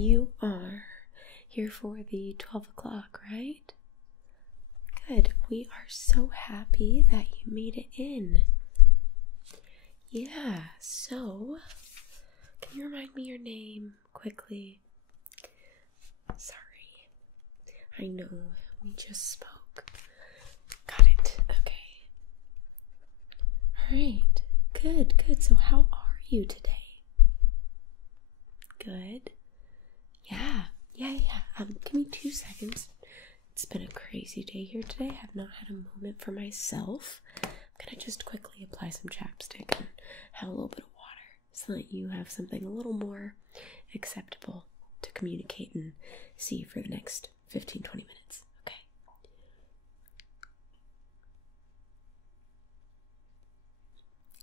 you are here for the 12 o'clock, right? Good. We are so happy that you made it in. Yeah, so can you remind me your name quickly? Sorry. I know, we just spoke. Got it. Okay. Alright. Good. So how are you today? Good. Yeah. Give me 2 seconds. It's been a crazy day here today. I have not had a moment for myself. I'm gonna just quickly apply some chapstick and have a little bit of water so that you have something a little more acceptable to communicate and see for the next 15-20 minutes. Okay.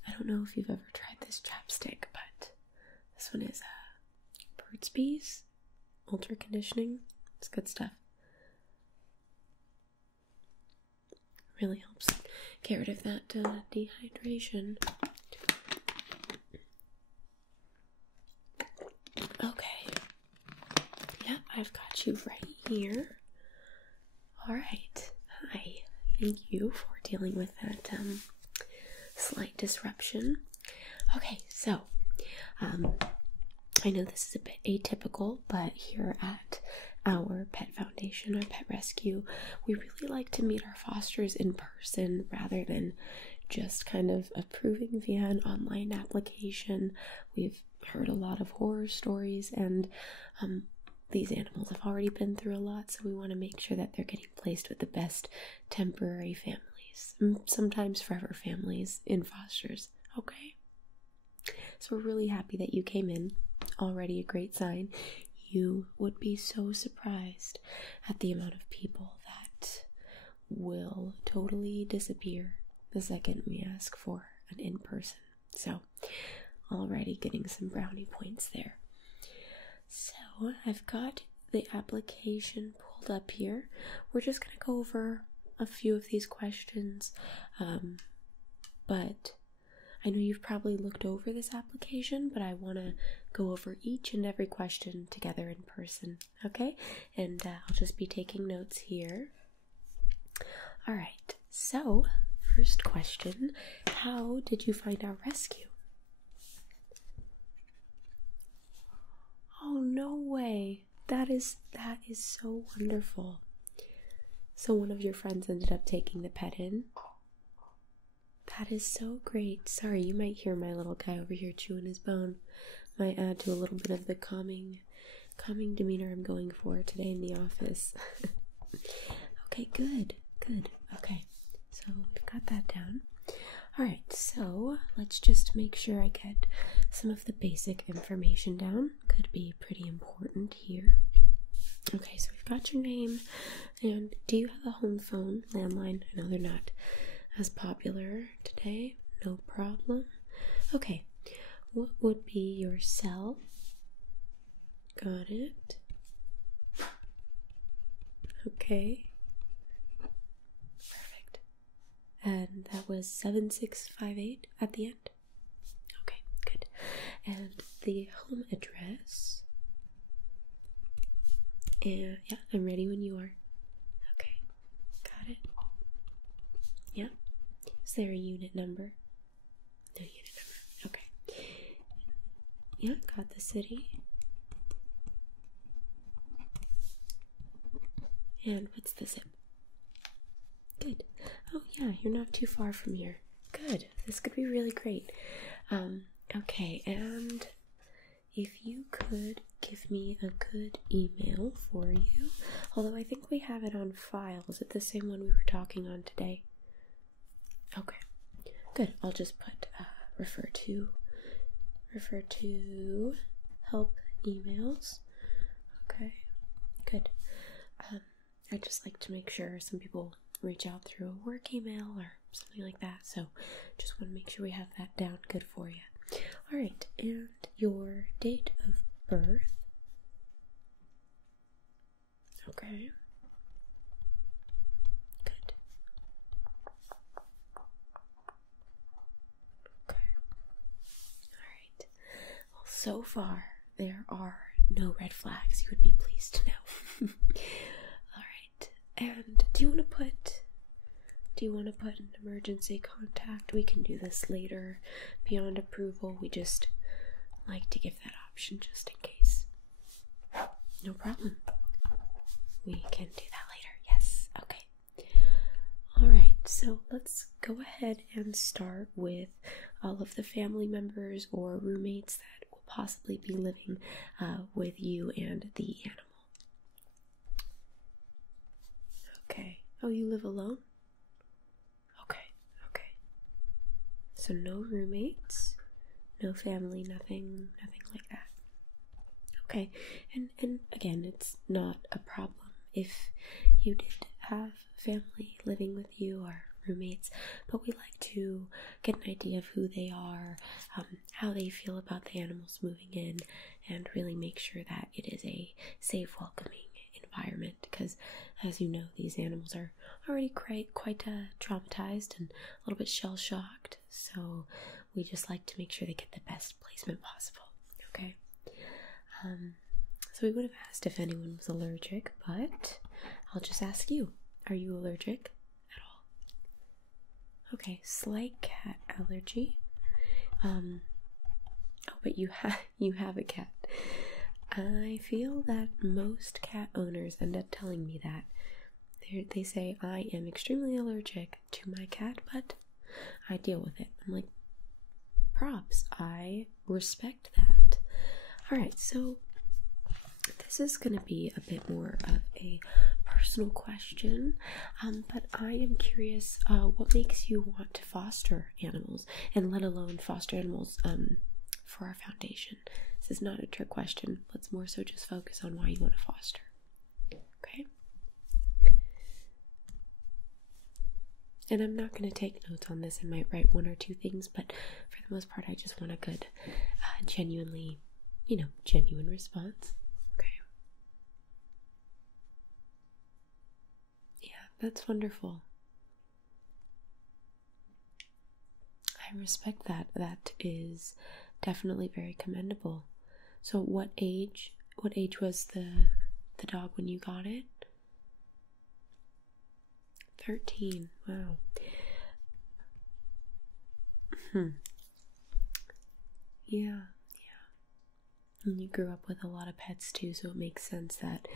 I don't know if you've ever tried this chapstick, but this one is Burt's Bees Ultra Conditioning. It's good stuff. Really helps get rid of that dehydration. Okay. Yep, I've got you right here. Alright. Hi. Thank you for dealing with that slight disruption. Okay, so I know this is a bit atypical, but here at our pet foundation, our pet rescue, we really like to meet our fosters in person rather than just kind of approving via an online application. We've heard a lot of horror stories, and these animals have already been through a lot, so we want to make sure that they're getting placed with the best temporary families, sometimes forever families in fosters. Okay? So we're really happy that you came in. Already a great sign. You would be so surprised at the amount of people that will totally disappear the second we ask for an in-person. So, already getting some brownie points there. So, I've got the application pulled up here. We're just going to go over a few of these questions, but I know you've probably looked over this application, but I want to go over each and every question together in person, okay? And I'll just be taking notes here. Alright, so first question, how did you find our rescue? Oh, no way. That is so wonderful. So one of your friends ended up taking the pet in? That is so great. Sorry, you might hear my little guy over here chewing his bone. Might add to a little bit of the calming demeanor I'm going for today in the office. Okay, good. Okay, so we've got that down. Alright, so let's just make sure I get some of the basic information down. Could be pretty important here. Okay, so we've got your name, and do you have a home phone, landline? I know they're not as popular today. No problem. Okay, what would be your cell? Got it. Okay. Perfect. And that was 7658 at the end? Okay, good. And the home address? And yeah, I'm ready when you are. Okay, got it. Yeah. Is there a unit number? No unit number. Okay. Yeah, got the city. And what's the zip? Good. Oh yeah, you're not too far from here. Good. This could be really great. Okay, and if you could give me a good email for you, although I think we have it on file. Is it the same one we were talking on today? Okay, good. I'll just put refer to help emails. Okay, good. I just like to make sure some people reach out through a work email or something like that, so just want to make sure we have that down good for you. Alright, and your date of birth. Okay. Good. Okay. Alright. Well, so far there are no red flags, you would be pleased to know. Alright, and do you want to put an emergency contact? We can do this later beyond approval. We just like to give that option just in case. No problem. We can do that later. Yes. Okay. Alright, so let's go ahead and start with all of the family members or roommates that will possibly be living with you and the animal. Okay. Oh, you live alone? Okay. Okay. So no roommates, no family, nothing like that. Okay. And again, it's not a problem if you did have family living with you or roommates, but we like to get an idea of who they are, how they feel about the animals moving in, and really make sure that it is a safe, welcoming environment, because as you know, these animals are already quite traumatized and a little bit shell-shocked, so we just like to make sure they get the best placement possible. Okay. So we would have asked if anyone was allergic, but I'll just ask you. Are you allergic at all? Okay, slight cat allergy. Oh, but you have a cat. I feel that most cat owners end up telling me that. They say, I am extremely allergic to my cat, but I deal with it. I'm like, props. I respect that. Alright, so this is going to be a bit more of a personal question, but I am curious, what makes you want to foster animals, and let alone foster animals for our foundation? This is not a trick question. Let's more so just focus on why you want to foster. Okay? And I'm not going to take notes on this. I might write one or two things, but for the most part, I just want a good, genuine response. Okay. Yeah, that's wonderful. I respect that. That is definitely very commendable. So what age was the dog when you got it? 13. Wow. Yeah. And you grew up with a lot of pets too, so it makes sense that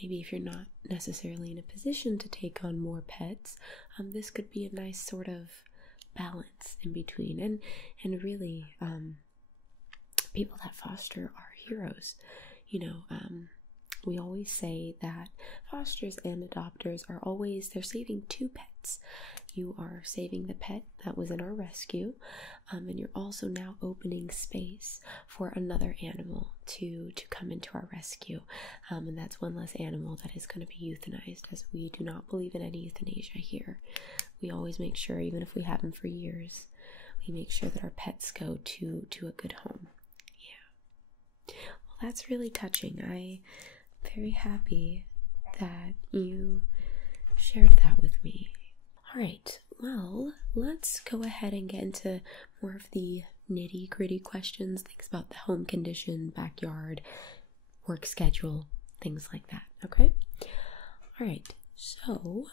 maybe if you're not necessarily in a position to take on more pets, this could be a nice sort of balance in between. And really, people that foster are heroes. We always say that fosters and adopters they're saving two pets. You are saving the pet that was in our rescue, and you're also now opening space for another animal to come into our rescue, and that's one less animal that is going to be euthanized, as we do not believe in any euthanasia here. We always make sure, even if we have them for years, we make sure that our pets go to a good home. Yeah. Well, that's really touching. I'm very happy that you shared that with me. Alright, well, let's go ahead and get into more of the nitty-gritty questions, things about the home condition, backyard, work schedule, things like that, okay? Alright, so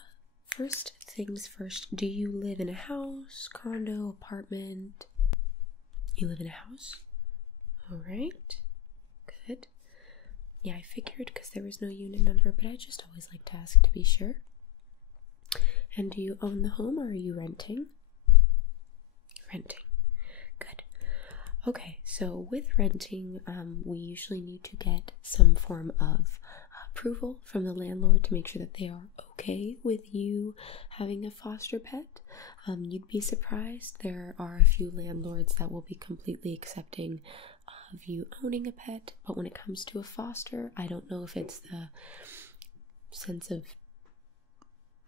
first things first, do you live in a house, condo, apartment? You live in a house? Alright, good. Yeah, I figured because there was no unit number, but I just always like to ask to be sure. And do you own the home or are you renting? Renting. Good. Okay, so with renting, we usually need to get some form of approval from the landlord to make sure that they are okay with you having a foster pet. You'd be surprised. There are a few landlords that will be completely accepting of you owning a pet, but when it comes to a foster, I don't know if it's the sense of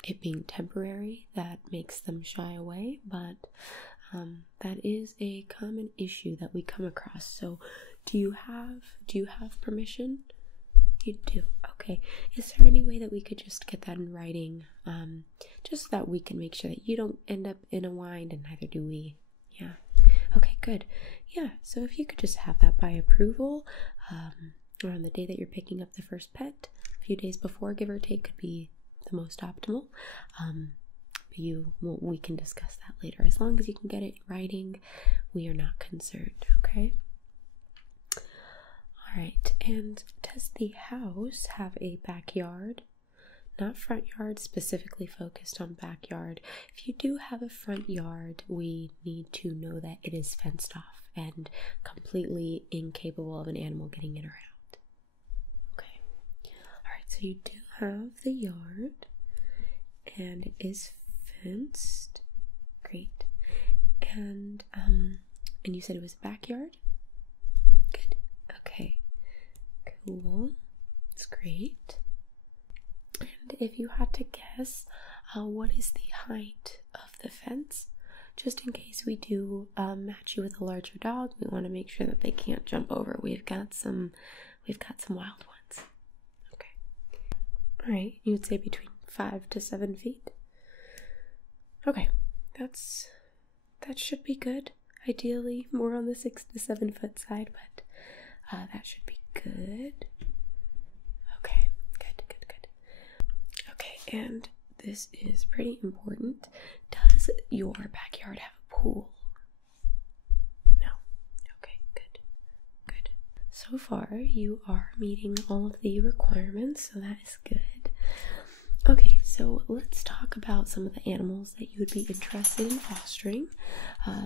it being temporary that makes them shy away, but that is a common issue that we come across. So do you have permission? You do. Okay. Is there any way that we could just get that in writing, just so that we can make sure that you don't end up in a wind, and neither do we? Yeah. Okay, good. Yeah, so if you could just have that by approval, or on the day that you're picking up the first pet. A few days before, give or take, could be the most optimal. We can discuss that later. As long as you can get it in writing, we are not concerned, okay? Alright, and does the house have a backyard? Not front yard, specifically focused on backyard. If you do have a front yard, we need to know that it is fenced off and completely incapable of an animal getting in or out. Okay. Alright, so you do have the yard, and it is fenced. Great. And you said it was a backyard? Good. Okay. Cool. That's great. And if you had to guess, what is the height of the fence? Just in case we do match you with a larger dog, we want to make sure that they can't jump over. We've got some wild ones. Okay. All right. You would say between 5 to 7 feet. Okay. That should be good. Ideally, more on the 6 to 7 foot side, but that should be good. Okay. Good. Okay, and this is pretty important. Does your backyard have a pool? No. Okay, good. So far, you are meeting all of the requirements, so that is good. Okay, so let's talk about some of the animals that you would be interested in fostering.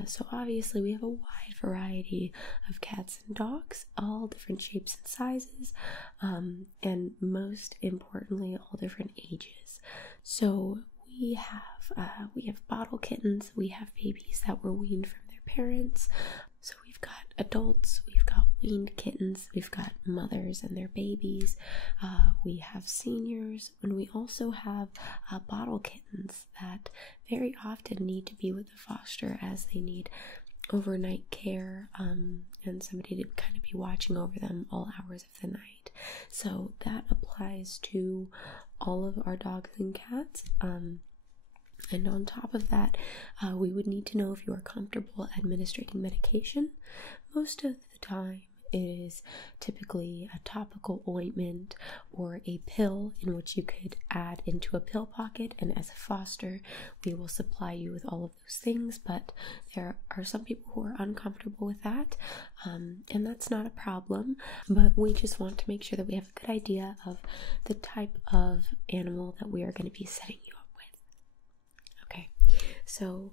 So obviously we have a wide variety of cats and dogs, all different shapes and sizes, and most importantly, all different ages. So we have bottle kittens, we have babies that were weaned from their parents. So we've got adults, we've got weaned kittens, we've got mothers and their babies, we have seniors, and we also have bottle kittens that very often need to be with the foster as they need overnight care and somebody to kind of be watching over them all hours of the night. So that applies to all of our dogs and cats. And on top of that, we would need to know if you are comfortable administering medication. Most of the time, it is typically a topical ointment or a pill in which you could add into a pill pocket, and as a foster, we will supply you with all of those things, but there are some people who are uncomfortable with that, and that's not a problem, but we just want to make sure that we have a good idea of the type of animal that we are going to be setting you up with. Okay, so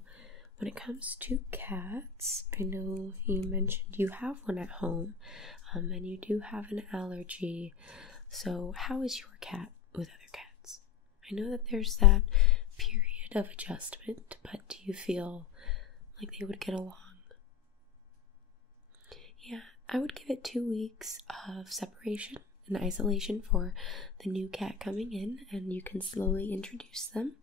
when it comes to cats, I know you mentioned you have one at home, and you do have an allergy. So how is your cat with other cats? I know that there's that period of adjustment, but do you feel like they would get along? Yeah, I would give it 2 weeks of separation and isolation for the new cat coming in, and you can slowly introduce them.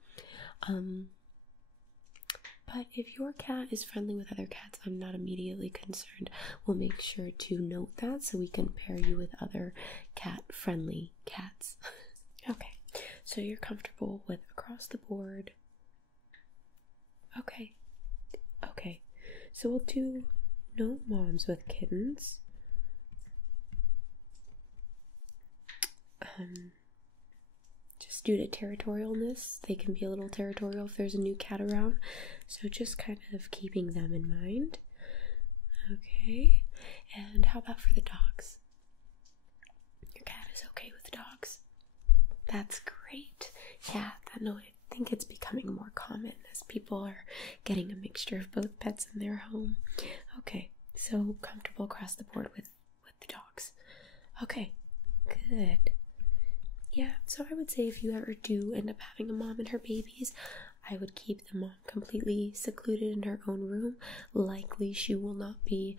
But if your cat is friendly with other cats, I'm not immediately concerned. We'll make sure to note that so we can pair you with other cat-friendly cats. Okay, so you're comfortable with across the board. Okay, so we'll do no moms with kittens. Just due to territorialness, they can be a little territorial if there's a new cat around, so just kind of keeping them in mind. Okay, and how about for the dogs? Your cat is okay with dogs? That's great. Yeah, I think it's becoming more common as people are getting a mixture of both pets in their home. Okay, so comfortable across the board with the dogs. Okay, good. Yeah, so I would say if you ever do end up having a mom and her babies, I would keep the mom completely secluded in her own room. Likely she will not be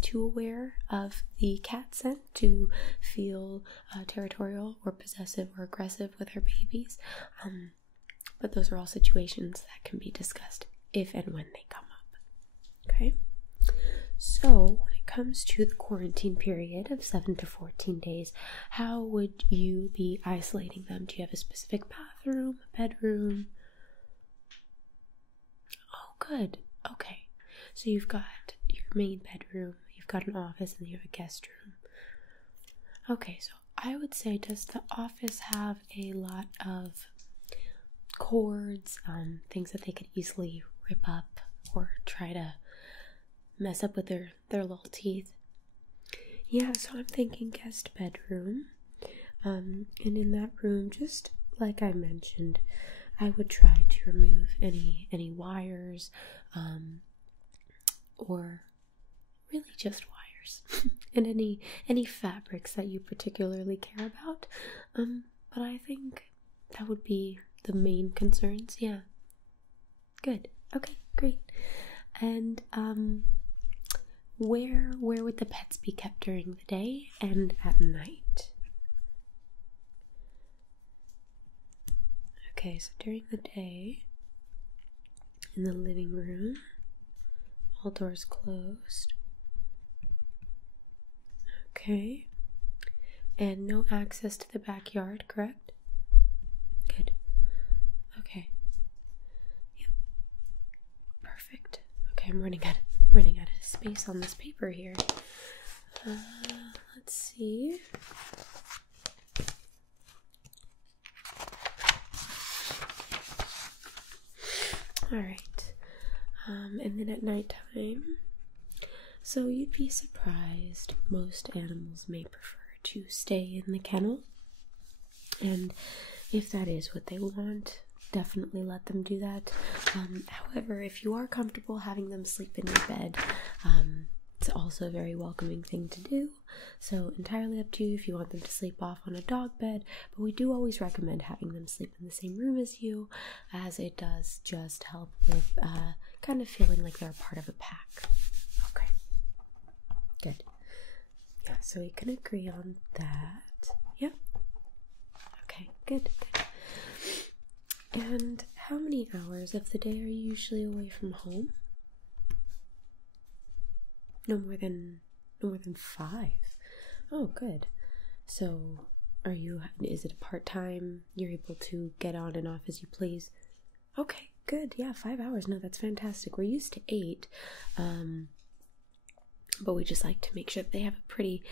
too aware of the cat scent to feel territorial or possessive or aggressive with her babies. But those are all situations that can be discussed if and when they come up. Okay? So, when it comes to the quarantine period of 7 to 14 days, how would you be isolating them? Do you have a specific bathroom, bedroom? Oh, good. Okay. So you've got your main bedroom, you've got an office, and you have a guest room. Okay, so I would say, does the office have a lot of cords, things that they could easily rip up or try to mess up with their little teeth? Yeah, so I'm thinking guest bedroom. And in that room, just like I mentioned, I would try to remove any wires, or really just wires, and any fabrics that you particularly care about. But I think that would be the main concerns. Yeah. Good. Okay, great. And where would the pets be kept during the day and at night? Okay, so during the day, in the living room, all doors closed. Okay. And no access to the backyard, correct? Good. Okay. Yep. Perfect. Okay, I'm running out of space on this paper here. Let's see. All right. And then at nighttime, so you'd be surprised, most animals may prefer to stay in the kennel, and if that is what they want, definitely let them do that. However, if you are comfortable having them sleep in your bed, it's also a very welcoming thing to do, so entirely up to you if you want them to sleep off on a dog bed, but we do always recommend having them sleep in the same room as you, as it does just help with kind of feeling like they're a part of a pack. Okay, good. Yeah, so we can agree on that. Yep. Okay, good. And how many hours of the day are you usually away from home? No more than 5. Oh, good. So, is it a part-time? You're able to get on and off as you please? Okay, good. Yeah, 5 hours. No, that's fantastic. We're used to 8. But we just like to make sure that they have a pretty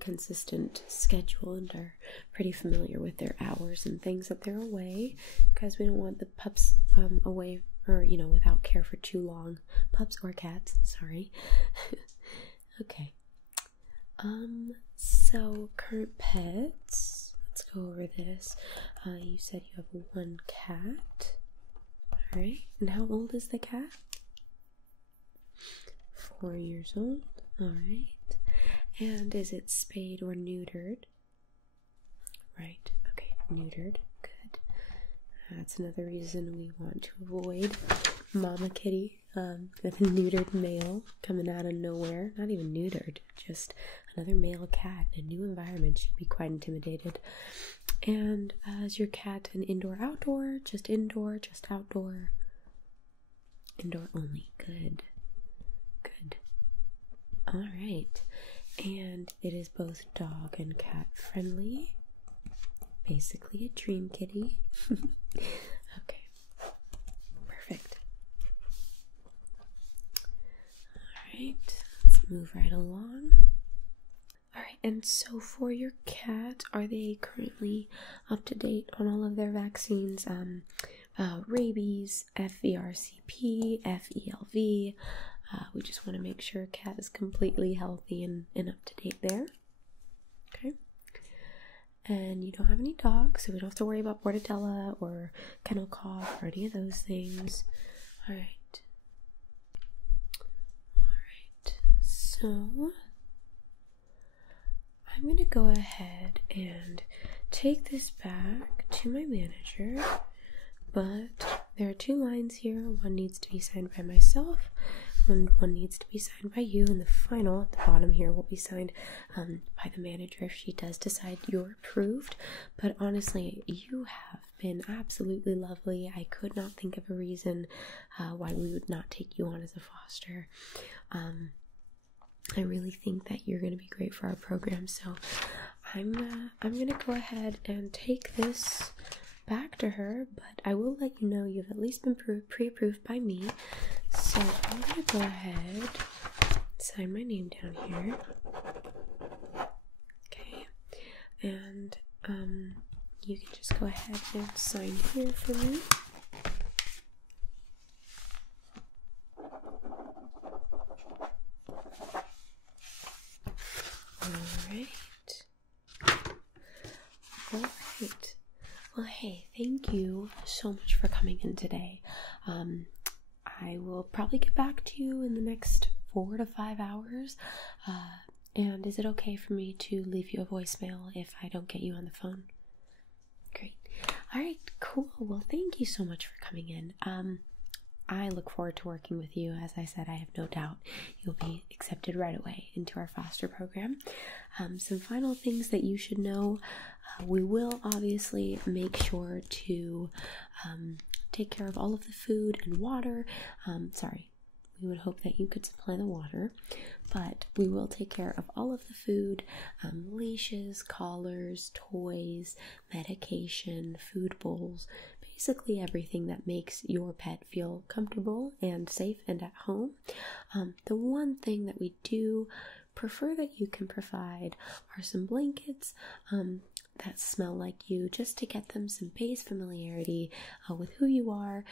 consistent schedule and are pretty familiar with their hours and things that they're away, because we don't want the pups away or without care for too long. Pups or cats, sorry. Okay. So current pets, let's go over this. You said you have 1 cat. All right. And how old is the cat? 4 years old. All right. And is it spayed or neutered? Right. Okay. Neutered. Good. That's another reason we want to avoid mama kitty with a neutered male coming out of nowhere. Not even neutered, just another male cat in a new environment. She'd be quite intimidated. And is your cat an indoor-outdoor? Just indoor? Just outdoor? Indoor only. Good. Good. All right. And it is both dog and cat friendly. Basically a dream kitty. Okay. Perfect. Alright, let's move right along. Alright, and so for your cat, are they currently up to date on all of their vaccines? Rabies, FVRCP, FELV. We just want to make sure cat is completely healthy and up to date there. Okay. And you don't have any dogs, so we don't have to worry about bordetella or kennel cough or any of those things. Alright. Alright, so I'm going to go ahead and take this back to my manager, but there are 2 lines here. One needs to be signed by myself, and one needs to be signed by you, and the final at the bottom here will be signed by the manager if she does decide you're approved. But honestly, you have been absolutely lovely. I could not think of a reason why we would not take you on as a foster. I really think that you're going to be great for our program, so I'm going to go ahead and take this back to her, but I will let you know you've at least been pre-approved by me. So I'm going to go ahead, sign my name down here. Okay. And you can just go ahead and sign here for me. All right. Well, hey, thank you so much for coming in today. I will probably get back to you in the next 4 to 5 hours. And is it okay for me to leave you a voicemail if I don't get you on the phone? Great. All right, cool. Well, thank you so much for coming in. I look forward to working with you. As I said, I have no doubt you'll be accepted right away into our foster program. Some final things that you should know. We will obviously make sure to take care of all of the food and water. We would hope that you could supply the water, but we will take care of all of the food, leashes, collars, toys, medication, food bowls, basically everything that makes your pet feel comfortable and safe and at home. The one thing that we do prefer that you can provide are some blankets that smell like you, just to get them some base familiarity with who you are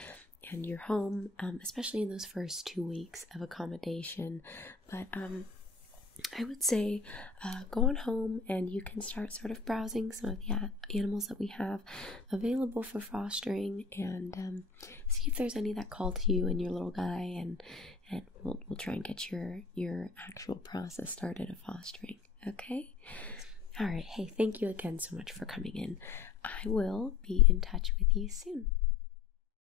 and your home, especially in those first 2 weeks of accommodation. But I would say go on home and you can start sort of browsing some of the animals that we have available for fostering, and see if there's any that call to you and your little guy, and we'll try and get your actual process started of fostering. Okay? All right. Hey, thank you again so much for coming in. I will be in touch with you soon.